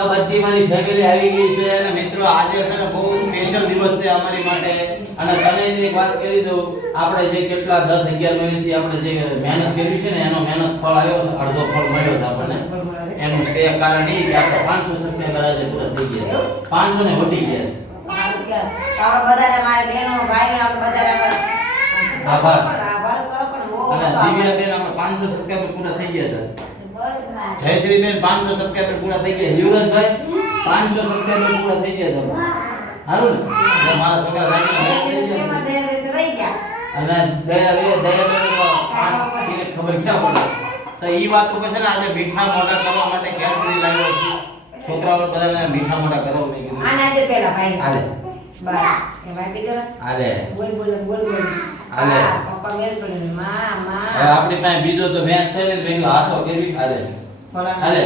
તો બધી મારી ફેમિલી આવી ગઈ છે અને મિત્રો આજે છે ને બહુ સ્પેશિયલ દિવસ છે અમારી માટે અને તને એક વાત કરી દઉં આપણે જે કેટલા 10-11 મહિનાથી આપણે જે મહેનત કરી છે ને એનો મહેનત ફળ આવ્યો છે અડધો ફળ મળ્યો છે આપણને એનું છે કારણ એ કે આપણે 500 સબસ્ક્રાઇબર આજે પૂરા થઈ ગયા 500 ને વટી ગયા આપણે બધાને મારા બહેનો ભાઈઓ આપણે બધાને આભાર આભાર કરો પણ બહુ અને દિવ્યાબેન આપણે 500 સબસ્ક્રાઇબર પૂરા થઈ ગયા છે જયશ્રીબેન 500 સબસ્ક્રાઇબર પૂરા થઈ ગયા યુવરાજભાઈ 500 સબસ્ક્રાઇબર પૂરા થઈ ગયા છે હારું ને તો મારા છોકરા ભાઈ રહી ગયા અને દયાબેન ખબર ક્યાં પડે તો ઈ વાત ઉપર છે ને આજે મીઠા મોઢા કરવા માટે કેડબરી લાવ્યો છું છોકરાઓ બધાને મીઠા મોઢા કરવા મેં કીધું આને આજે પહેલા ભાઈ હાલે બસ એ ભાઈ બીજો હાલે બોલ હાલે પપ્પા મેલ પડે માં હવે આપણી પાસે બીજો તો વેચ છે ને ભેગો હાથો કેવી હાલે બોલા હાલે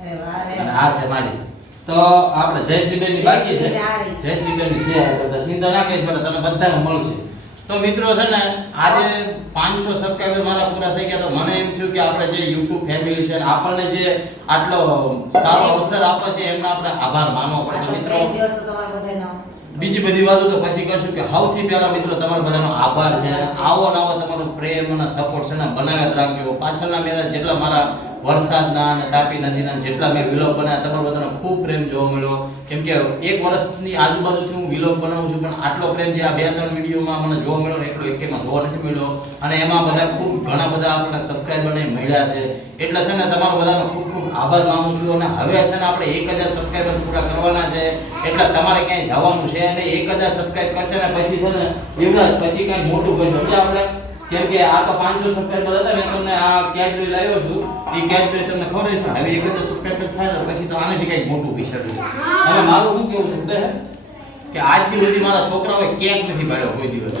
અરે વાહ રે અને આ છે મારી તો આપણે જયશ્રીબેન ની બાકી છે જયશ્રીબેન ની છે તો ચિંતા ના કરી પડે તને બધાને મળશે તો મિત્રો છે ને આજે 500 સબસ્ક્રાઇબર મારા પૂરા થઈ ગયા તો મને એમ થયું કે આપણે જે YouTube ફેમિલી છે ને આપણને જે આટલો સારો અવસર આપે છે એમનો આપણે આભાર માનવો પડે તો મિત્રો પ્રેમ દિવસ તમારો બધાનો બીજી બધી વાતો તો પછી કરશું કે સૌથી પહેલા મિત્રો તમારો બધાનો આભાર છે આવો નવો તમારો પ્રેમ અને સપોર્ટ છે ને બનાવ્યા જ રાખજો પાછળના મેરા જેટલા મારા વરસાદના અને તાપી નદીના જેટલા મેં વિલોગ બનાવ્યા તમારો બધાનો ખૂબ પ્રેમ જોવા મળ્યો કેમ કે એક વર્ષની આજુબાજુથી હું વિલોગ બનાવું છું પણ આટલો પ્રેમ જે આ 2-3 વિડીયોમાં મને જોવા મળ્યો ને એટલો એકેમાં જોવા નથી મળ્યો અને એમાં બધા ખૂબ ઘણા બધા આપણા સબસ્ક્રાઇબરને મળ્યા છે એટલે છે ને તમારો બધાનો ખૂબ ખૂબ આભાર માનું છું અને હવે છે ને આપણે 1000 સબસ્ક્રાઇબર પૂરા કરવાના છે એટલે તમારે ક્યાંય જવાનું છે અને 1000 સબસ્ક્રાઇબ કરશે ને પછી છે ને યુવરાજ પછી કંઈક મોટું કરશું એટલે આપણે કેમ કે આ તો 500 સબસ્ક્રાઇબર હતા મેં તમને આ કેડબરી લાવ્યો છું એ કેડબરી તમને ખબર છે પણ હવે 1000 સબસ્ક્રાઇબર થાય ને પછી તો આનેથી કંઈક મોટું વિચાર્યું હવે મારું શું કેવું છે ખબર કે આજ સુધી મારા છોકરાઓએ કેક નથી પાડ્યો કોઈ દિવસ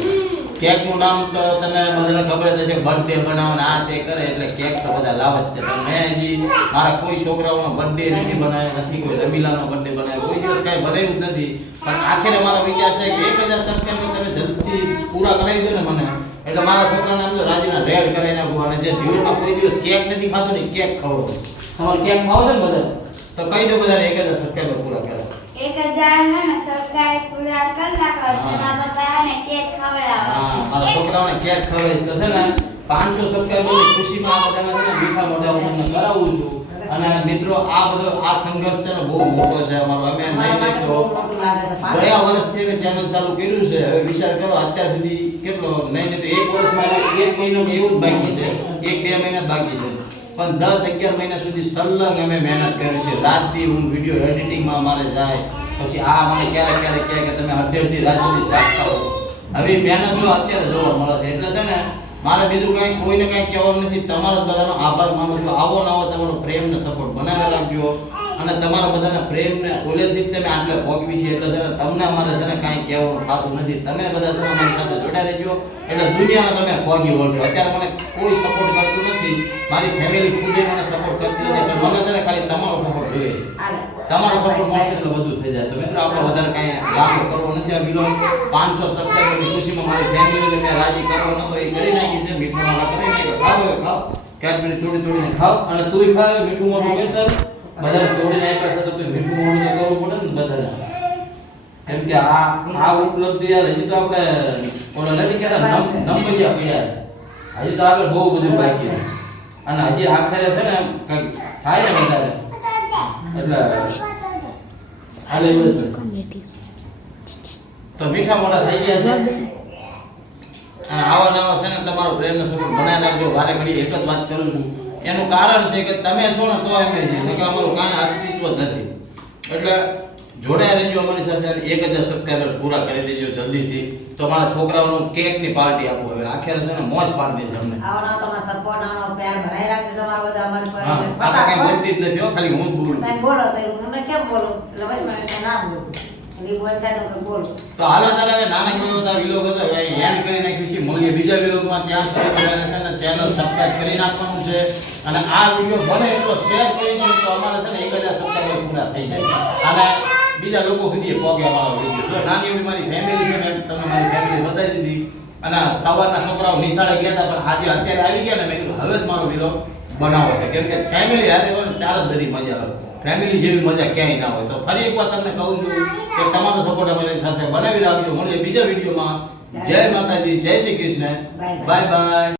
કેક નું નામ તો તમે બધાને ખબર જ હશે બર્થડે બનાવવાના આ છે કરે એટલે કેક તો બધા લાવે જ છે પણ મેં હજી મારા કોઈ છોકરાઓનો બર્થડે નથી બનાવ્યો નથી કોઈ રમીલાનો બર્થડે બનાવ્યો કોઈ દિવસ કાંઈ બનાવ્યું જ નથી પણ આખરે મારો વિચાર છે કે 1000 સબસ્ક્રાઇબર તમે જલ્દી પૂરા કરાવી દો ને મને એટલે મારા છોકરાને આમ તો રાજીના રેડ કરાવી નાખું અને જે જીવનમાં કોઈ દિવસ કેક નથી ખાતો ને કેક ખવડાવો તમારે કેક ખાવો છે ને બધા તો કહી દો બધાને 1000 સબસ્ક્રાઇબર પૂરા કરો 1000 હે ને સબસ્ક્રાઇબ પૂરા કર નાખો તેના બધાને કેક ખવડાવો હા મારા છોકરાઓને કેક ખવડાવી તો છે ને 500 સબસ્ક્રાઇબરની ખુશીમાં આ બધાને છે ને મીઠા મોઢા હું તમને કરાવું છું અને મિત્રો આ બધો આ સંઘર્ષ છે ને બહુ મોટો છે અમારો અમે નહીં તો ગયા વર્ષથી અમે ચેનલ ચાલુ કર્યું છે હવે વિચાર કરો અત્યાર સુધી કેટલો નહીં તો એક વર્ષમાં 1 મહિનો એવું જ બાકી છે 1-2 મહિના જ બાકી છે પણ 10-11 મહિના સુધી સલંગ અમે મહેનત કરી છે રાત દી હું વિડિયો એડિટિંગમાં મારે જાય પછી આ મને ક્યારેક કહે કે તમે અડધી રાત સુધી જાગતા હો હવે મહેનત જો અત્યારે જોવા મળે છે એટલે છે ને મારે બીજું કંઈ કોઈને કંઈ કહેવાનું નથી તમારા બધાનો આભાર માનું છું આવો નવો તમારો પ્રેમ ને સપોર્ટ બનાવી રાખજો અને તમારા બધાના પ્રેમને ઓલેથી જ તમે આટલે ભોગવી છે એટલે છે ને તમને અમારે છે ને કાંઈ કહેવાનું થતું નથી તમે બધા છે અમારી સાથે જોડાઈ રહેજો એટલે દુનિયામાં તમે ભોગી વળશો અત્યારે મને કોઈ સપોર્ટ કરતું નથી મારી ફેમિલી ખુદે મને સપોર્ટ કરતી નથી પણ મને છે ને ખાલી તમારો સપોર્ટ જોઈએ તમારો સપોર્ટ મળશે એટલે બધું થઈ જાય તો મિત્રો આપણે વધારે કાંઈ લાંબો કરવો નથી આ વિલોગ 500 સબસ્ક્રાઇબરની ખુશીમાં મારી ફેમિલીને મેં રાજી કરવો નતો એ કરી નાખી છે મીઠું વાળા કરી નાખી ખાવ હવે ખાવ કેડબરી તોડીને ખાવ અને તુંય ખાવ મીઠું મોઢું કરતા બધાને તોડીને આપ્યા છે તો કોઈ મીઠું મોઢું તો કરવું પડે ને બધાને કેમ કે આ ઉપલબ્ધિ યાર હજી તો આપણે ઓલા નથી કહેતા નંબરિયા પડ્યા છે હજી તો આગળ બહુ બધું બાકી છે અને હજી આખરે છે ને કંઈક થાય ને વધારે એટલે હાલે તો મીઠા મોઢા થઈ ગયા છે અને આવા નવા છે ને તમારો પ્રેમનો સપોર્ટ બનાવી રાખજો વારે ઘડી એક જ વાત કરું છું એનું કારણ છે કે તમે છો ને તો એમ છે કે અમારું કાંઈ અસ્તિત્વ જ નથી એટલે જોડાયા રહેજો અમારી સાથે 1000 સબસ્ક્રાઇબર પૂરા કરી દેજો જલ્દીથી તો મારા છોકરાઓનું કેકની પાર્ટી આપો હવે આખરે છે ને મોજ પાડી દેજો અમને આવવાનો તમારો સપોર્ટ આવવાનો પ્યાર ભરાઈ રાખજો તમારો બધા અમારી પર આ તો કઈ બોલતી જ નથી હો ખાલી હું જ બોલું તમે બોલો તો મને કેમ બોલો એટલે ભાઈ મને ના બોલો એ બોલતા તો બોલો તો હાલો તારે હવે નાનકડો આ વિલોગ હતો એન્ડ કરી નાખ્યું છે મળીએ બીજા વિલોગમાં ત્યાં સુધી બધાને છે ને ચેનલ સબસ્ક્રાઇબ કરી નાખવાનું છે અને આ વિડિયો બને એટલો શેર કરી દો તો અમારે છે ને 1000 સબસ્ક્રાઇબર પૂરા થઈ જાય અને બીજા લોકો સુધી પહોંચે અમારો વિડિયો જો નાની એવડી મારી ફેમિલી છે મેં તમને મારી ફેમિલી બતાવી દીધી અને સવારના છોકરાઓ નિશાળે ગયા હતા પણ આજે અત્યારે આવી ગયા ને મેં કીધું હવે જ મારો વિલોગ બનાવો છે કેમ કે ફેમિલી હારે હોય ત્યારે જ બધી મજા આવે ફેમિલી જેવી મજા ક્યાંય ના હોય. તો ફરી એકવાર તમને કહું છું કે તમારો સપોર્ટ અમારી સાથે બનાવી રાખજો. મળીએ બીજા વિડીયોમાં. જય માતાજી, જય Shri Krishna, Bye bye. Bye bye.